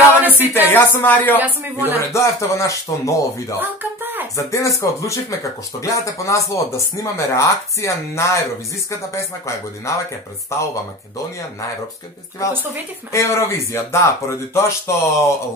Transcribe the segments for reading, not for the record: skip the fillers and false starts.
Zdravo на сите, јас сум Марио. Јас сум Ивона. И добре дојавте во нашето ново видео. Welcome back. За денеска одлучивме, како што гледате по насловот, да снимаме реакција на евровизиската песна која годинава ќе представува Македонија на Европскиот фестивал. Како што ветивме. Евровизија, да, поради тоа што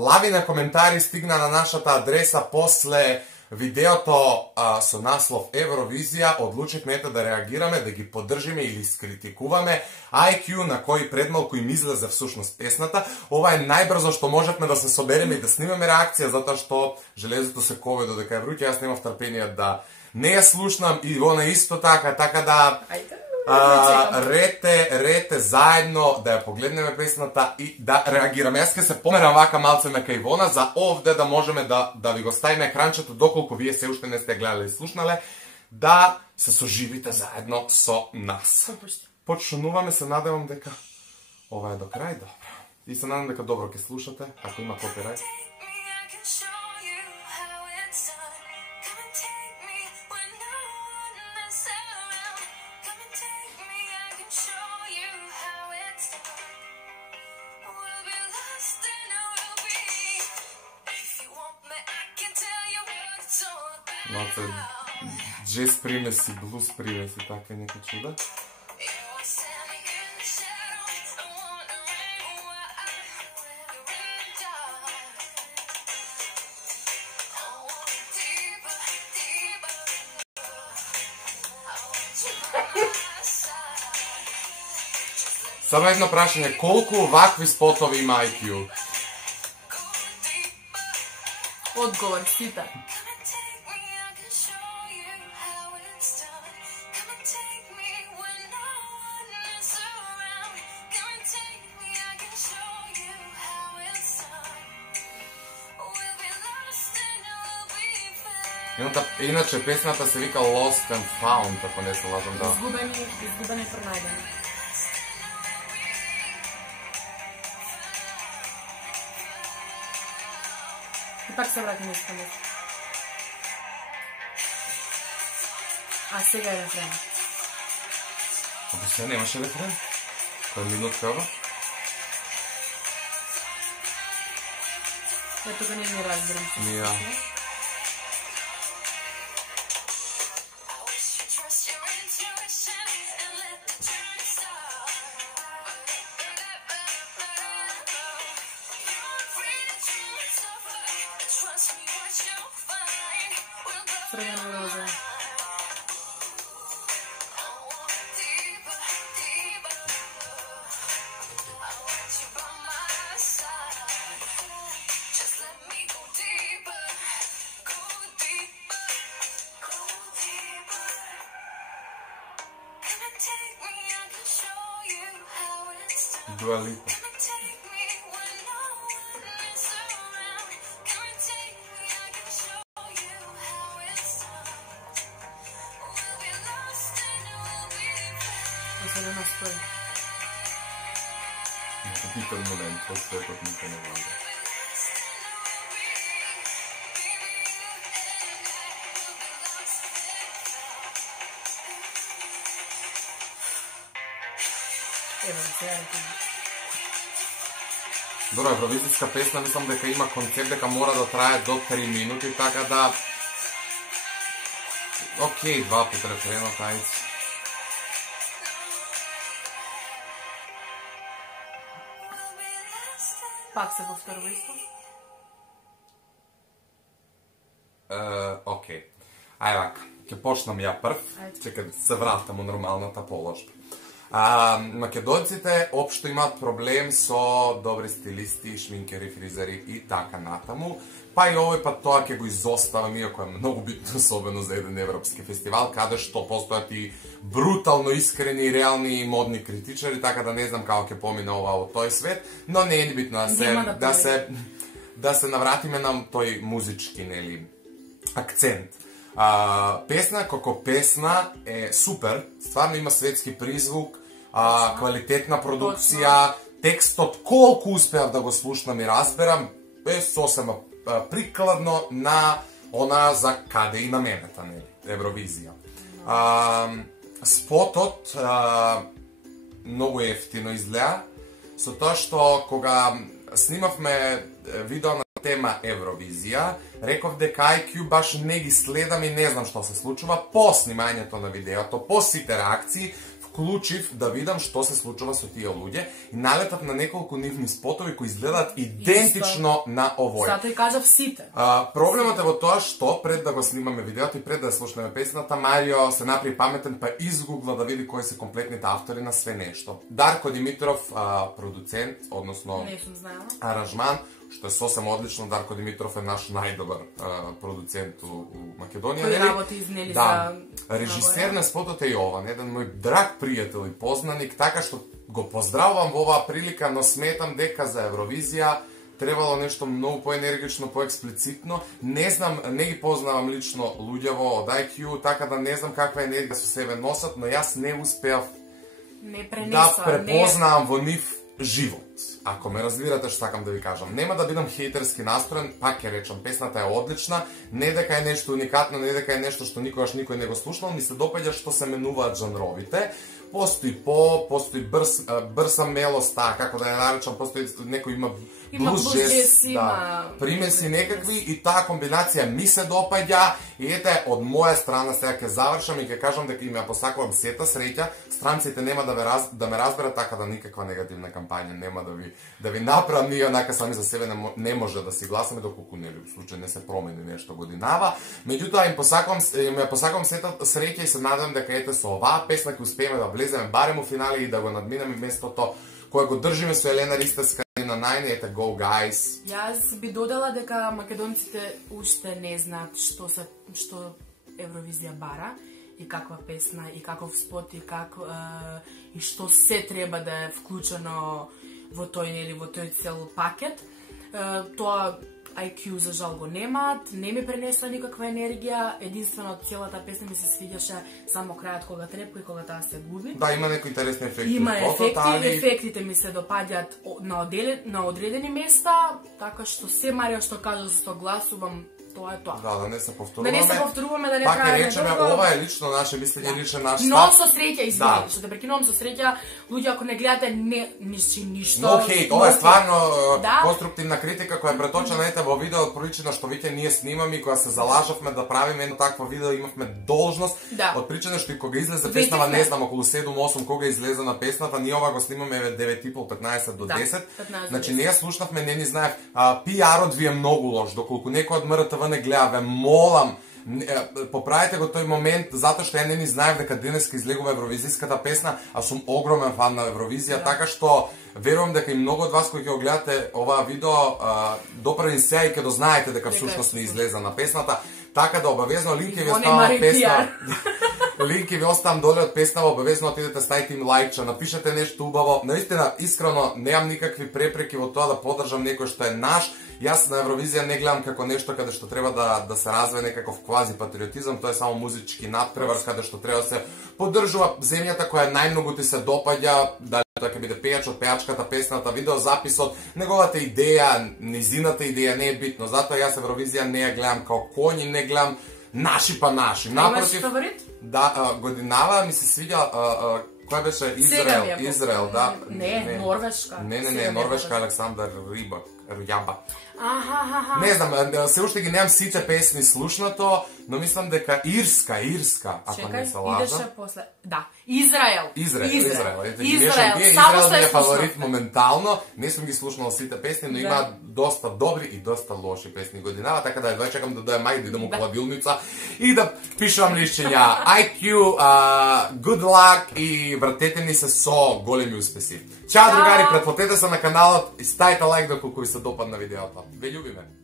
лавина коментари стигна на нашата адреса после видеото со наслов Евровизија, одлучивме да реагираме, да ги поддржиме или скритикуваме IQ на кој предмалку им излезе всушност песната. Ова е најбрзо што можевме да се собереме и да снимаме реакција, затоа што железото се кове додека е вруќе, јас немав трпение да не ја слушнам и она исто така да рете заедно да ја погледнеме песната и да реагираме. Јас ќе се померам вака малце на кај Ивона за овде да можеме да ви го ставиме екранчето доколку вие се уште не сте гледале и слушнале, да се соживите заедно со нас. Почнуваме, се надевам дека ова е до крај, добро. И се надевам дека добро ќе слушате, ако има копирајт. Малце джез примеси, блуз примеси, така нека чуда. Само едно прашање, колку вакви спотови има IQ? Одговор, сите. Иначе песната се вика Lost and Found, ако не се лажам, да. Изгубени и пронајдени. И пак се врати на скамот. А сега е рефрен. Ако сега немаше рефрен? Кој минутка ова? Ето тука не ми разберам. Мија. Црвена роза. Dua Lipa. Se ne nastoji. Bitan moment, postoje kod nika ne vlada. Evo, серата. Добро, евровизиска песна, мислам дека има концепт дека мора да трае до 3 минути, така да... Океј, 2 пат рефренот, ајде. Пак се повторува исто? Океј. Ајде вака, ќе почнам ја прв, чекам се вратам у нормалната положба. Македонците општо имаат проблем со добри стилисти, шминкери, фризери и така натаму. Па и овој пат тоа ќе го изоставам, иако е многу битно, особено за еден европски фестивал, каде што постојат и брутално искрени и реални и модни критичари, така да не знам како ќе помине ова во тој свет, но не е битно да се навратиме на тој музички, нели, акцент. Песна како песна е супер, стварно има светски призвук, квалитетна продукција, текстот колку успеав да го слушнам и разберам, е сосема прикладно на она за каде и намената, нели, Евровизија. Спотот многу ефтино изгледа, со тоа што кога снимавме видео на тема Евровизија, реков дека IQ баш не ги следам и не знам што се случува. По снимањето на видеото, по сите реакции, вклучив да видам што се случува со тие луѓе и налетав на неколку нивни спотови кои изгледаат идентично на овој. Затоа и кажав сите. Проблемот е во тоа што пред да го снимаме видеото и пред да слушнеме песната, Марио се направи паметен па изгугла да види кои се комплетните автори на све нешто. Дарко Димитров, продуцент, односно аранжман, што е сосем одлично. Дарко Димитров е наш најдобар продуцент у Македонија. Кој работи изнели за... Режисер на спотот е Јован, еден мој драг пријател и познаник, така што го поздравувам во оваа прилика, но сметам дека за Евровизија требало нешто многу поенергично, поексплицитно. Не знам, не ги познавам лично луѓево од IQ, така да не знам каква енергија со себе носат, но јас не успеав да препознавам во нив живот. Ако ме разбирате што сакам да ви кажам. Нема да бидам хејтерски настроен, пак ќе речам, песната е одлична, не дека е нешто уникатно, не дека е нешто што никогаш никој не го слушнал, ми се допаѓа што се менуваат жанровите. Постои постои брса мелост, како да ја наречам, постои некој има блуз джез, примеси некакви и таа комбинација ми се допаѓа и ете, од моја страна сега ќе завршам и ќе кажам дека им ја посакувам сета среќа. Странците нема да ме разберат, така да никаква негативна кампања нема да ви направам, ние онака сами за себе не може да си гласаме доколку нели во случај не се промени нешто годинава. Меѓутоа им ја посакувам сета среќа и се надевам дека ете со оваа песна ќе успееме да влеземе барем у финале и да го надминеме местото кое го држиме со Елена Ристевска на најне, ете Go Guys. Јас би додала дека македонците уште не знаат што Евровизија бара и каква песна и каков спот и што се треба да е вклучено во тој цел пакет. Тоа IQ за жал го немаат, не ми пренесла никаква енергија, единствено од целата песна ми се свиѓаше само крајот кога трепка и кога таа се губи. Да, има некои интересни ефекти. Има ефектите ми се допаѓаат на одредени места, така што се Марио што кажа што гласувам, тоа е тоа. Да не се повторуваме. Да не се повторуваме, да не правиме. Пак речеме, ова е лично наше мислење, личен наш став. Но со среќа, извини, што те прекинувам, со среќа, луѓе ако не гледате ништо. Но хейт, ова е стварно конструктивна критика која е преточена ете во видео од причина што веќе ние снимаме и која се залажавме да правиме едно такво видео, имавме должност од причина што и кога излезе песнава, не знам, околу 7-8 кога излезе на песната, ние ова го снимаме 9:30-15 до 10. Значи ние слушнавме, не ни знаев, PR-от ви е многу лош, доколку некој од МРТВ не гледа, ве молам, поправите го тој момент, затоа што ја не ни знаев дека денеска излегува евровизиската песна, а сум огромен фан на Евровизија, така што верувам дека и многу од вас кои ќе го гледате оваа видео допрвен сега и ќе дознаете дека всушност не излеза на песната, така да обавезно линк ќе ви оставам песна. Линк ќе ви оставам доле од песнава, обавезно отидете, ставите им лајкче, напишете нешто убаво. Наистина, искрено, немам никакви препреки во тоа да поддржам некој што е наш. Јас на Евровизија не гледам како нешто каде што треба да се развие некаков квази патриотизам, тоа е само музички надпревар каде што треба да се поддржува земјата која најмногу ти се допаѓа, дали тоа ќе биде пејачот, пејачката, песната, видеозаписот, неговата идеја, низината идеја не е битно. Затоа јас Евровизија не ја гледам као коњ и не гледам наши па наши. Напротив, имаш фаворит? Да, годинава ми се свиѓа кој беше Израел, да. Не, Норвешка. Не, Норвешка, Александар Рјаба. Не знам, се уште ги немам сите песни слушнато, но мислам дека Ирска, ако не се лажам. Идеше после. Да, Израел. Израел ми е фаворит моментално. Не сум ги слушнал сите песни, но има доста добри и доста лоши песни годинава, така да едва чекам да дојде мај да идам у хладилница и да пишувам лишчења. IQ, good luck и вратете ни се со големи успеси. Чао другари, претплатете се на каналот и ставите лайк доколку ви се допадна видеото. Ве љубиме.